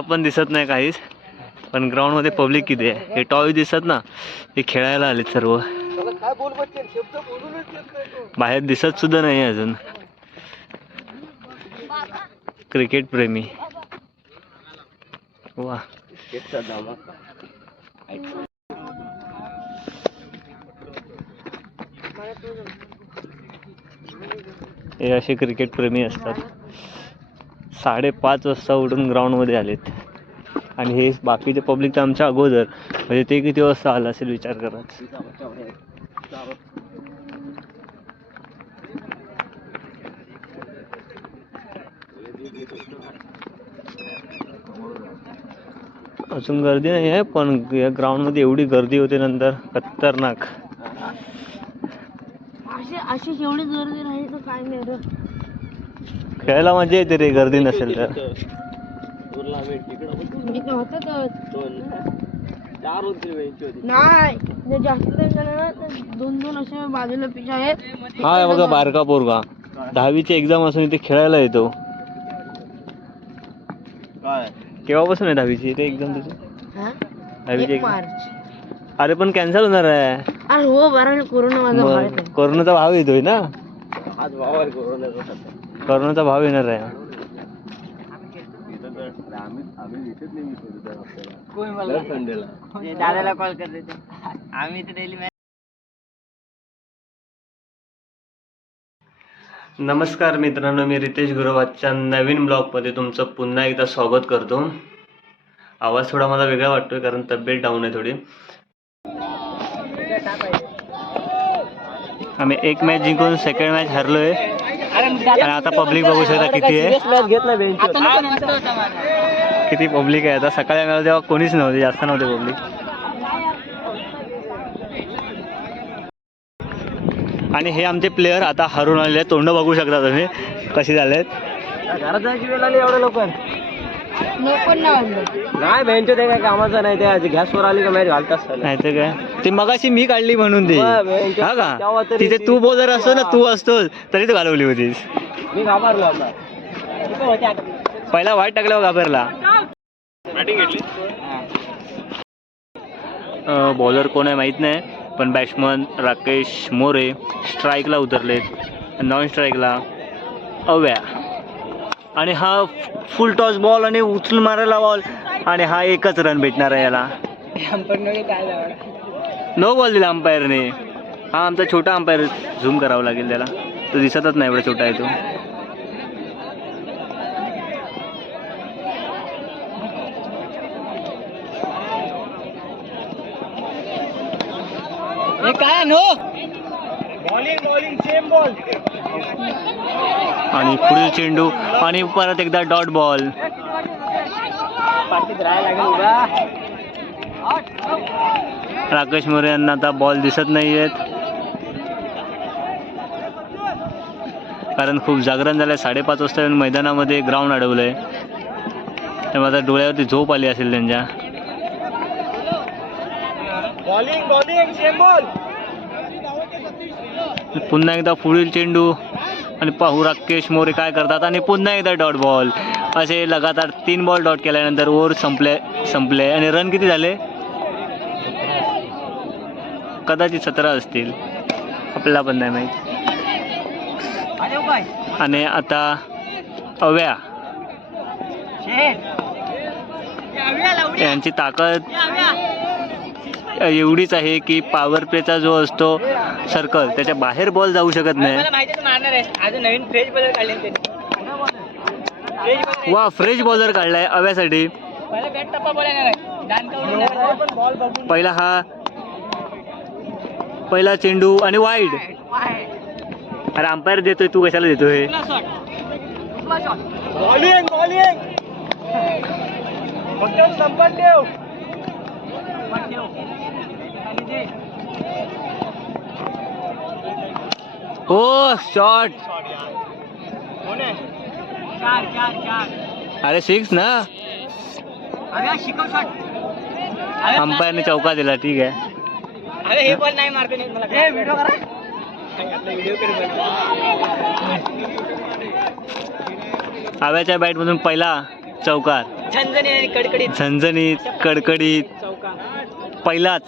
पण दिसत नाही काहीच. पण ग्राउंडमध्ये पब्लिक किती आहे? हे टॉय दिसत ना हे खेळायला आलेत सर्व. बाहेर दिसत सुद्धा नाही अजून. क्रिकेट प्रेमी. वा. हे असे क्रिकेट प्रेमी असतात. साडेपाच वाजता उठून ग्राउंडमध्ये आलेत. आणि हे बाकीचे पब्लिक तर आमच्या अगोदर. म्हणजे ते किती वाजता आलं असेल विचार करा. अजून गर्दी नाही आहे पण या ग्राउंडमध्ये एवढी गर्दी होते नंतर. खतरनाक. अशी अशी एवढी गर्दी नाही तर काय नाही खेळायला मजा येते रे गर्दी नसेल तर. नाही जास्त ना दोन दोन असे बाजूला पिच आहेत. हा हे बघा बारका पोरगा. दहावीची एक्झाम असून इथे खेळायला येतो. केव्हापासून आहे दहावीची ते एक्झाम तुझी? हा? दहावीची एक एक्झाम मार्च. अरे पण कॅन्सल होणार आहे. अरे हो बरं कोरोना माझा भाव मग कोरोनाचा भाव येतोय ना? कोरोनाचा भाव येणार आहे. दादाला कॉल करते आम्ही तर डेली नमस्कार मित्रांनो मी रितेश गुरुवाच्या नवीन ब्लॉगमध्ये तुमचं पुन्हा एकदा स्वागत करतो. आवाज थोडा मला वेगळा वाटतोय कारण तब्येत डाऊन आहे थोडी. आम्ही एक मॅच जिंकून सेकंड मॅच हरलोय. आणि आता पब्लिक बघू शकता किती आहे. किती पब्लिक आहे आता? सकाळी आम्हाला तेव्हा कोणीच नव्हते जास्त नव्हते पब्लिक आणि हे आमचे प्लेयर आता हरून आलेले आहेत. तोंड बघू शकता तुम्ही. कशी झालेत? घरात जायची वेळ आली एवढं लवकर. नको ना आणलं नाही बेंच ते काय कामाचं नाही ते गॅसवर आली का मॅच घालत असतात नाही तर काय? ते मगाशी मी काढली म्हणून ती. हा का? तरी तिथे ते- तू बोलर असतो ना तू असतोस तरी तू घालवली होतीस. मी घाबरलो आता. पहिला वाईट टाकल्यावर घाबरला. बॉलर कोण आहे माहीत नाही पण बॅट्समन राकेश मोरे स्ट्राईकला उतरलेत. नॉन स्ट्राईकला अव्या. आणि हा फुल टॉस बॉल आणि उचलून मारायला बॉल आणि हा एकच रन भेटणार आहे याला. नो बॉल दिला अंपायरने हा आमचा छोटा अंपायर झूम करावा लागेल त्याला. तो दिसतच नाही एवढा छोटा आहे तो. हे काय no bowling bowling same ball आणि पुढील चेंडू आणि परत एकदा डॉट बॉल. राकेश मोरे यांना आता बॉल दिसत नाही आहेत कारण खूप जागरण झालं आहे साडेपाच वाजता येऊन मैदानामध्ये ग्राउंड अडवलं आहे त्यामुळे आता डोळ्यावरती झोप आली असेल त्यांच्या. पुन्हा एकदा पुढील चेंडू. आणि पाहू राकेश मोरे काय करतात आणि पुन्हा एकदा डॉट बॉल. असे लगातार तीन बॉल डॉट केल्यानंतर ओव्हर संपले संपले. आणि रन किती झाले? कदाचित सतरा असतील. आपल्याला पण नाही माहीत. आणि आता अव्या. यांची ताकद एवढीच आहे की पॉवर प्लेचा जो असतो सर्कल त्याच्या बाहेर बॉल जाऊ शकत नाही. माहितीच मारणार आहे अजून नवीन फ्रेश बॉलर काढले त्यांनी. वा फ्रेश बॉलर काढलाय अव्यासाठी. पहिला हा पहिला चेंडू आणि वाईड अरे अंपायर देतोय तू कशाला देतोय? बॉलिंग बॉलिंग फक्त संपत ठेव. हो शॉट चार चार चार. अरे सिक्स ना? अरे शिकव शॉट अंपायरने चौका दिला ठीक आहे. अरे हे बॉल नाही मारतो नाही मला व्हिडिओ करा. व्हिडिओ आव्याच्या बॅटमधून पहिला चौकार झणझणी आणि कडकडीत. झणझणीत कडकडीत. चौका. पहिलाच.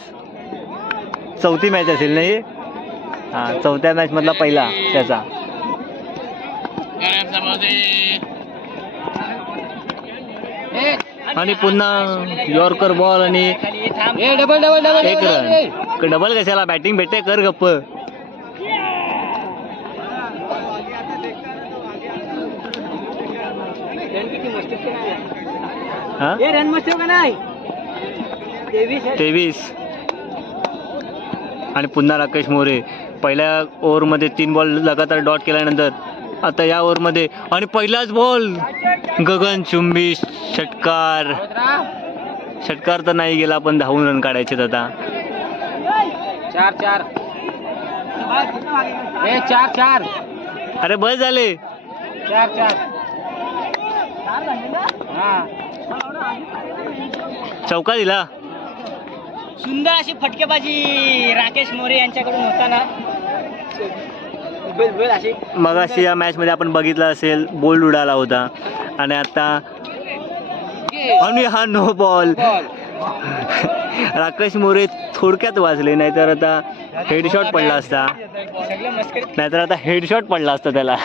चौथी मॅच असेल ना ही? हा चौथ्या मॅच मधला पहिला त्याचा. आणि पुन्हा यॉर्कर बॉल आणि एक रन डबल कशाला? बॅटिंग भेटे कर गप्प. तेवीस. आणि पुन्हा राकेश मोरे. पहिल्या ओव्हरमध्ये तीन बॉल लगातार डॉट केल्यानंतर आता या ओव्हरमध्ये आणि पहिलाच बॉल गगन चुंबी षटकार. षटकार तर नाही गेला पण धावून रन काढायचे आता. चार चार ए चार चार अरे बस झाले. चार चार हा. चौका दिला. सुंदर अशी फटकेबाजी राकेश मोरे यांच्याकडून होता मग अशी या मॅच मध्ये आपण बघितलं असेल बोल्ड उडाला होता. आणि आता आणि हा नो बॉल राकेश मोरे थोडक्यात वाचले नाहीतर आता हेडशॉट पडला असता. नाहीतर आता हेडशॉट पडला असता त्याला.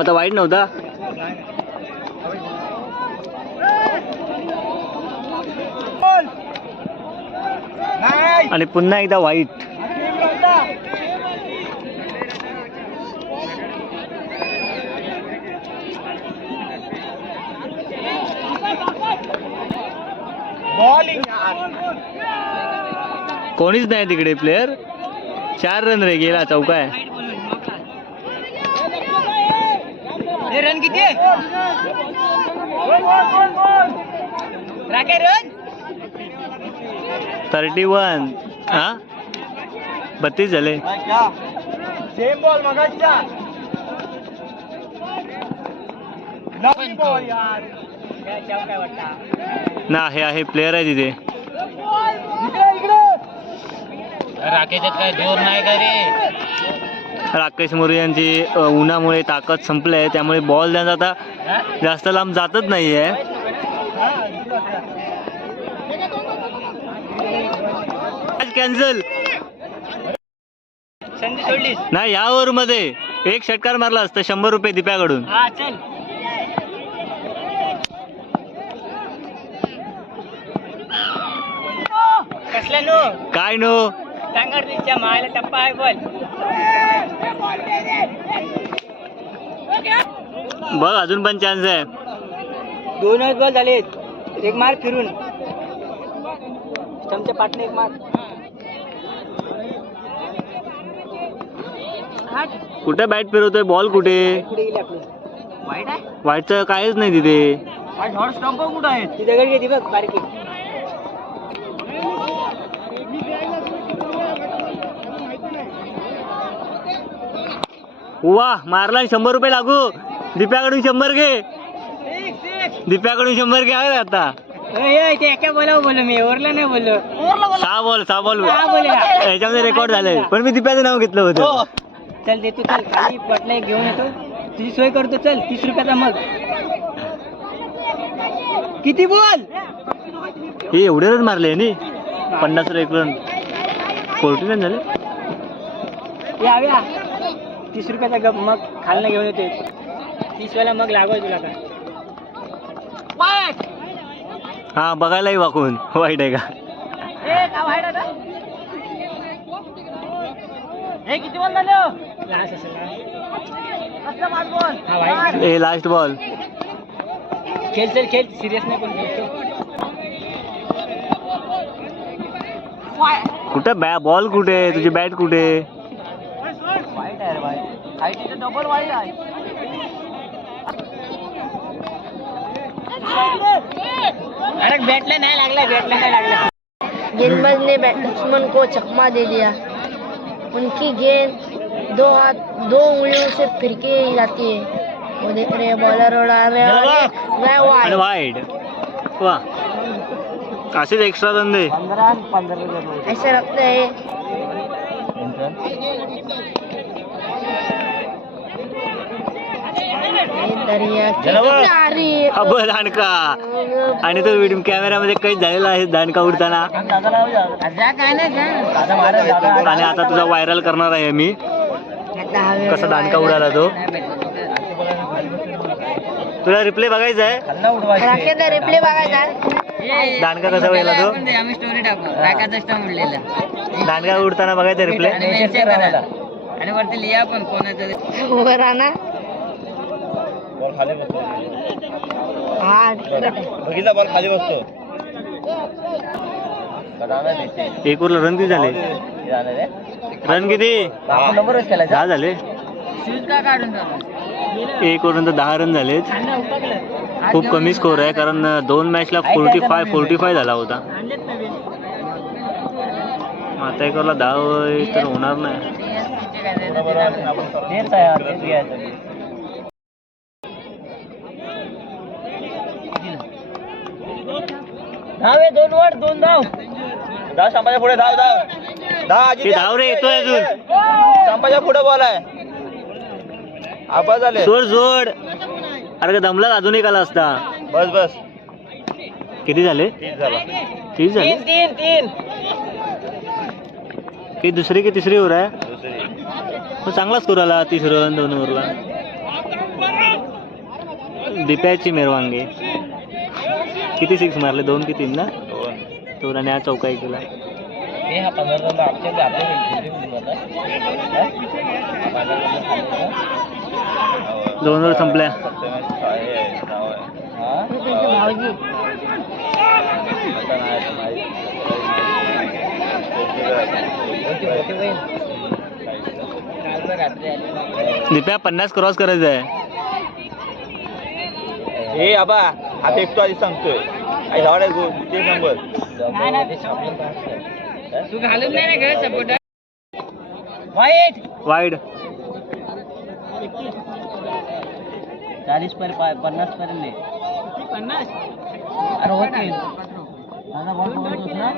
आता वाईट नव्हता. आणि पुन्हा एकदा वाईट. कोणीच नाही तिकडे प्लेअर चार रन रे गेला चौका आहे हे रन किती आहे राखे रन थर्टी वन. हा? बत्तीस झाले. सेम बॉल मगाचा नवीन बॉल यार. काय काय वाटतं ना हे आहे प्लेअर आहे तिथे. राकेशात काय जोर नाही का रे? राकेश मोरे यांची उन्हामुळे ताकद संपली आहे. त्यामुळे बॉल त्यांचा आता जास्त लांब जातच नाही आहे कॅन्सल नाही या ओव्हरमध्ये एक षटकार मारला असतं शंभर रुपये दिप्याकडून. काय नो? टप्पा आहे बॉल बघ अजून पण चान्स आहे. दोनच बॉल झाले एक मार फिरून. स्टमच्या पाठने एक मार. कुठे बॅट फिरवतोय? बॉल कुठे? कुठे गेली आपली. वाईट आहे. वाईटचं काहीच नाही तिथे. हॉट स्टंप कुठं आहे ती दगड घेते बघ बारकी वा मारला शंभर रुपये लागू. दिप्याकडून शंभर घे. दिप्याकडून शंभर घे आहे आता. सहा बॉल सहा बॉल. याच्यामध्ये रेकॉर्ड झाले पण मी दिप्याचं नाव घेतलं होतं. चल देतो चल. खाली एक घेऊन येतो. तुझी सोय करतो चल. तीस रुपयाचा मग. किती बोल? हे एवढे रन मारले नी. पन्नास एक रन फोर्टी रन झाले याव्या तीस रुपयाचा गप मग खालनं घेऊन येते तीस वाला मग लागोय तुला का हा बघायलाही वाकून. वाईट आहे का? हे किती बॉल झाले लास्ट असेल हा भाई ए लास्ट बॉल खेळ चल खेळ सिरियस नाही पण खेळतो कुठे बॅ बॉल कुठे? तुझी बॅट कुठे? वाईट हाईट डबल वाईट आहे. अरे बॅटला नाही लागला बॅटला नाही लागला. गेंदबाज ने बैट्समैन को चकमा दे दिया। उनकी गेंद दो हाथ दो उंगलियों से फिर के जाती है। वो देख रहे हैं बॉलर उड़ा रहे हैं वाइड वाईट वा असेच एक्स्ट्रा रन दे। पंधरा आणि पंधरा जण ऐसा लगता है ये दरिया की जनावर. किनारे अब दांडका आणि तो व्हिडिओ कॅमेऱ्यामध्ये काही झालेला आहे दांडका उडताना. आणि आता तुझा व्हायरल करणार आहे मी. कसा दांडका उडाला तो. तुला रिप्ले बघायचा आहे? रिप्ले बघायचा दांडका कसा व्हायला तो? आम्ही स्टोरी टाकू राखाचा स्टम उडलेला. दांडका उडताना बघायचा रिप्ले आणि वरती लिहा पण कोणाचं हा. तिकडे. बघितला बॉल खाली बसतो. एक ओव्हरला रन किती झाले? रन किती नंबरच केला दहा झाले शूज का काढून झाला. एक ओव्हर नंतर दहा रन झालेत. खूप कमी स्कोर आहे कारण दोन मॅचला फोर्टी फाय फोर्टी फाय झाला होता. आता एक ओव्हरला दहा तर होणार नाही तेच आहे तेच घ्यायचं धाव आहे दोन वर दोन धाव. धाव शंपाच्या पुढे धाव धाव. धाव ते धाव रे येतोय अजून. शंपाच्या पुढे बॉल आहे. आबाज आले सोड सोड अरे का दमला अजून एक आला असता. बस बस. किती झाले? तीन झाला. तीस झाले? तीन तीन की दुसरी की तिसरी ओव्हर आहे? दुसरी. पण चांगला स्कोर आला तीस रन दोन ओव्हरला दिप्याची मेरवांगे किती सिक्स मारले? दोन की तीन ना? दोन. आणि हा केला रन आमच्या आपल्या दोन ओव्हर संपल्या. दिप्या पन्नास क्रॉस करायचं आहे हे आबा हा फेकतो आधी सांगतोय. आई धावड आहे गो- ते नंबर तू घालून नाही ना सपोर्ट वाईट. वाईड. चाळीस पर पन्नास पर्यंत पन्नास अरे होतील दादा बॉल पकडतोस ना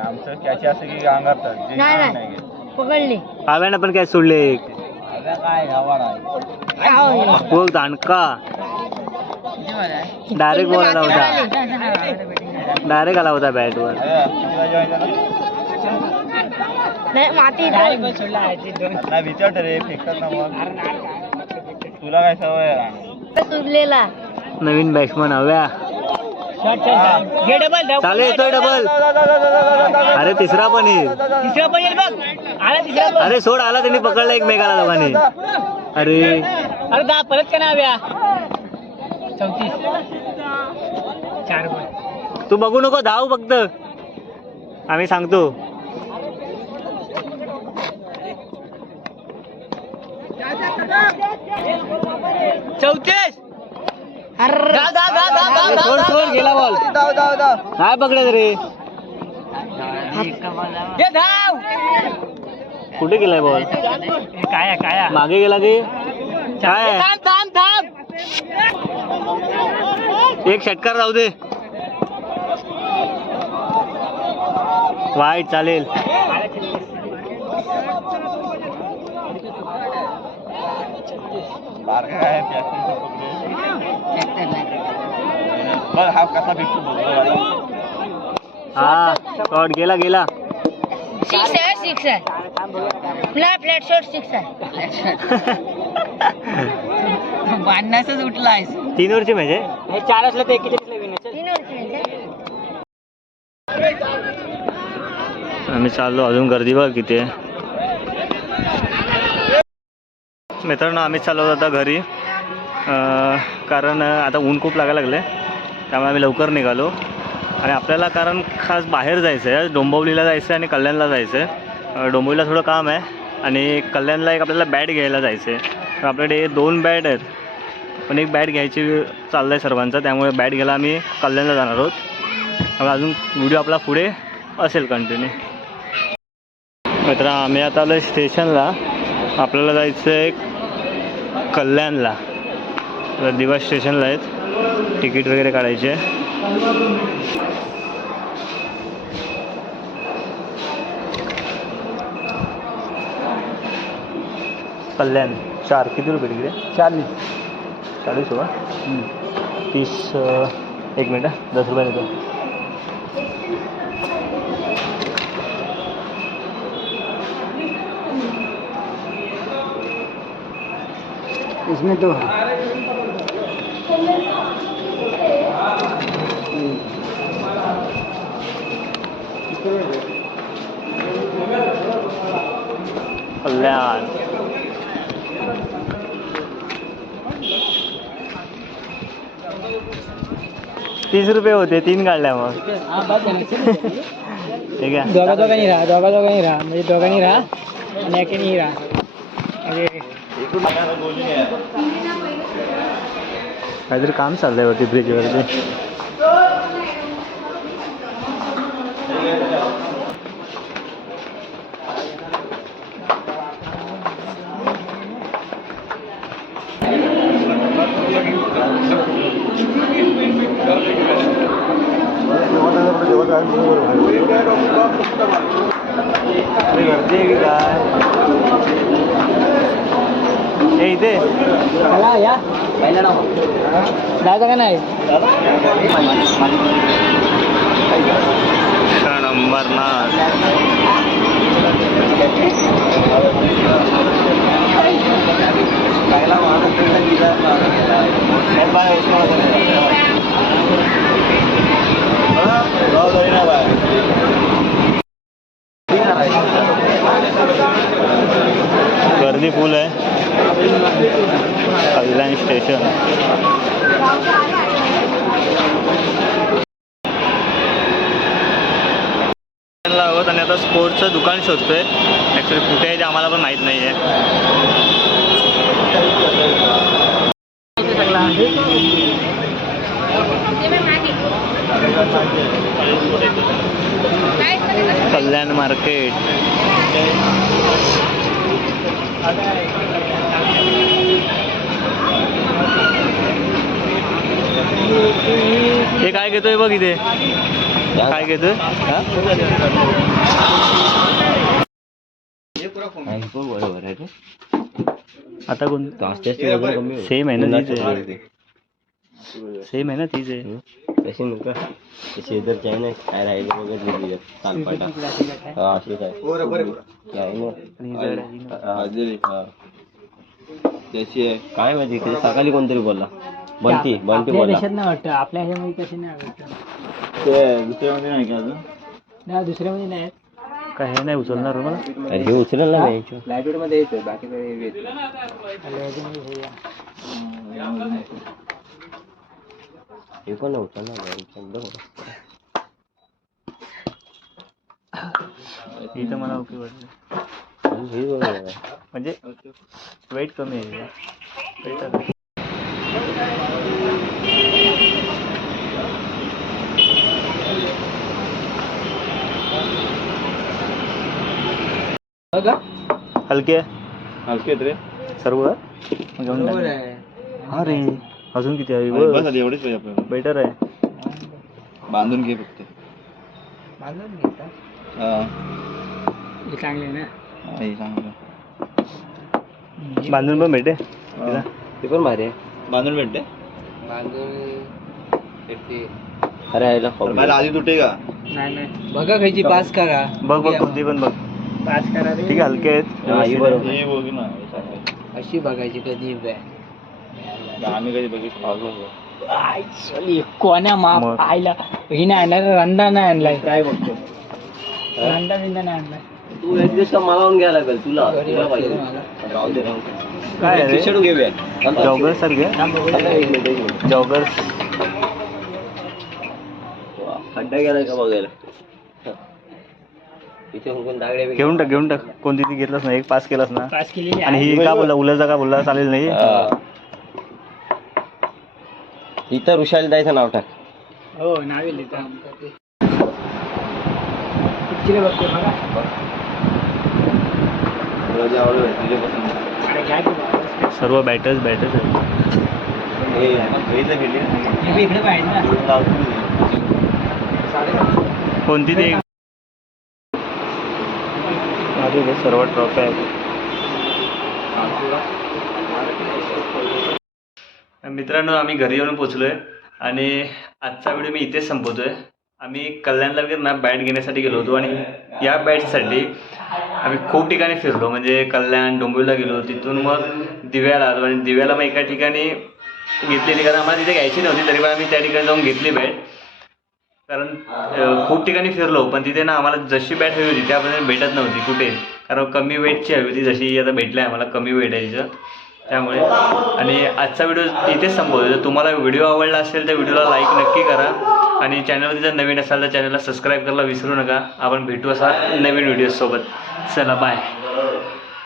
आमचं कॅच असं की अंगारतात जे नाही, नाही. नाही. घेत. पकडली. आव्यानं पण काय सोडले काय धावाड आहे. हो दांडका डायरेक्ट बॉल आला होता. डायरेक्ट आला होता बॅटवर. अरे, किती वाजे व्हायचं ना? नाही माती इथं. नाही विचारत रे फेकतात ना मग. तुला काय सवय नवीन बॅट्समन हव्या. घे डबल चालू येतोय डबल अरे तिसरा पण येईल. तिसरा पण येईल बघ. आला तिसरा पण. अरे सोड आला त्यांनी पकडला एक मेघाला दोघांनी. अरे. अरे दहा परत का नाव या चौतीस. चार तू बघू नको धाव फक्त. आम्ही सांगतो. चौतीस. सोड सोड गेला बॉल. धाव धाव धाव काय पकडत रे धाव. कुठे गेलाय बॉल? काय काय. मागे गेला की? काय? थांब थांब थांब. एक षटकार राहू दे. वाईट चालेल. बारका आहे त्यातून तो पकडू. बघ हा कसा भेटतो. हा शॉट गेला गेला. सिक्स आहे सिक्स आहे. आपला फ्लॅट शॉट सिक्स आहे. बांधण्यासच उठलायस. तीन वरची आहे हे चार असलं तर एकेचाळीसला विन तीन वर्ष आम्ही चाललो अजून गर्दी बघ किती आहे मित्रांनो आम्ही चाललो होतो आता घरी. कारण आता ऊन खूप लागायला लागलं आहे त्यामुळे आम्ही लवकर निघालो. आणि आपल्याला कारण खास बाहेर जायचं आहे डोंबवलीला जायचं आहे आणि कल्याणला जायचं आहे डोंबवलीला थोडं काम आहे. आणि कल्याणला एक आपल्याला बॅट घ्यायला जायचं आहे तर आपल्याकडे दोन बॅट आहेत. पण एक बॅट घ्यायची चाललं आहे सर्वांचा. त्यामुळे बॅट घ्यायला आम्ही कल्याणला जाणार आहोत. त्यामुळे अजून व्हिडिओ आपला पुढे असेल कंटिन्यू. मित्र आम्ही आता आलो स्टेशनला. आपल्याला जायचं आहे कल्याणला. तर दिवा स्टेशनला आहेत. तिकीट वगैरे काढायचे. कल्याण चार. किती रुपये तिकडे चालीस चाळीस. हो तीस एक मिनिट हा, दस रुपये देतो. इसमें तो कल्याण तीस रुपये होते तीन काढल्या मग. ठीक आहे. दोघा दोघांनी राहा दोघा दोघांनी राहा. म्हणजे दोघांनी राहा आणि एकेनेही राहा. म्हणजे काहीतरी काम चाललंय वरती ब्रिजवरती गर्दी आहे की काय हे इथे चला या जायचं का नाही क्षण अंबरनाथ गर्दी फुल आहे कल्याण स्टेशन आहोत आणि आता स्पोर्ट्सचं दुकान शोधतोय. ॲक्च्युली कुठे आहे ते आम्हाला पण माहीत नाही आहे कल्याण मार्केट हे काय घेतोय बघ इथे. काय घेतोय? बरोबर आहे आता कोण? सेम आहे ना सेम आहे ना तीच आहे. तसे नका तशी इधरचे आहे ना काय राहिलं वगैरे दिली कालपाटा हा अशीच आहे. त्याची आहे काय माहिती सकाळी कोणतरी बोलला बनती बनती बोला नाही वाटतं आपल्या ह्याच्यामध्ये कशी नाही वाटतं ते दुसऱ्यामध्ये नाही का अजून नाही दुसऱ्यामध्ये नाही आहेत. काय हे नाही उचलणार मला अरे हे उचलेल ना नाही आलं ह्याच्यामध्ये हे या. हे पण बरं. इथं मला ओके वाटलं हे बरोबर आहे. म्हणजे वेट कमी आहे वेट हलके हलके आहेत रे. सर्व? मग घेऊन बरोबर टाक. आहे. हा रे अजून किती आहे? बस. बस आधी एवढीच पाहिजे आपल्याला. बेटर आहे. बांधून घे फक्त. बांधून घेता हा. हे चांगले ना? हा, हे चांगलं बांधून पण भेटे. हा. ते पण भारी आहे. बांधून भेटते? अरे आईला आधी तुटे का? नाही नाही. बघा खायची पास करा. बघ बघ कोणती पण बघ. पास करा रे. ठीक आहे हलके आहेत. हा, ही बरोबर. ही बघ ना हे. अशी बघायची कधी आम्ही कधी बघितलं? पाहिलं कोण्या माप मग. आईला. ही नाही आणलाय रंदा नाही आणलाय. काय बघतो रंदा बिंदा नाही आणलाय. तू एक दिवस मला लावून घ्यायला लागेल तुला. घरी तुला वाटतं पाहिजे. मला. राहू दे राहू दे. काय आहे रे? टी-शर्ट घेऊया. जॉगर्स सारखे थांब बघू एक मिनिट, एक मिनिट. जॉगर्स. वा, खड्डा गेलाय का बघायला इथे कोण दागडे बिगडे- घेऊन टाक घेऊन टाक. कोणती ती घेतलास ना एक पास केलास ना. पास केलेली आणि. ही का बोलला उलचा का बोलला चालेल नाही. हा. इथं ऋषाली दायचं नाव टाक. हो नावे बघा. अरे की बाबा. सर्व बॅटर्स बॅटर्स आहेत. हे इथं गेली. हे बी इकडे पाहिजे ना कोणती ते? अरे सर्व ट्रॉफी आहेत. मित्रांनो आम्ही घरी येऊन पोचलो आहे आणि आजचा व्हिडिओ मी इथेच संपवतो आहे आम्ही कल्याणला वगैरे ना बॅट घेण्यासाठी गेलो होतो आणि या बॅटसाठी आम्ही खूप ठिकाणी फिरलो. म्हणजे कल्याण डोंबिवलीला गेलो. तिथून मग दिव्याला आलो आणि दिव्याला मग एका ठिकाणी घेतलेली. कारण आम्हाला तिथे घ्यायची नव्हती तरी पण आम्ही त्या ठिकाणी जाऊन घेतली बॅट. कारण खूप ठिकाणी फिरलो पण तिथे ना आम्हाला जशी बॅट हवी होती त्यापर्यंत भेटत नव्हती कुठे. कारण कमी वेटची हवी होती जशी आता भेटली आहे आम्हाला कमी वेट आहे तिचं. त्यामुळे. आणि आजचा व्हिडिओ इथेच संपवतो. जर तुम्हाला व्हिडिओ आवडला असेल तर व्हिडिओला लाईक नक्की करा. आणि चॅनलवरती जर नवीन असाल तर चॅनलला सबस्क्राईब करायला विसरू नका. आपण भेटू असा नवीन व्हिडिओसोबत चला बाय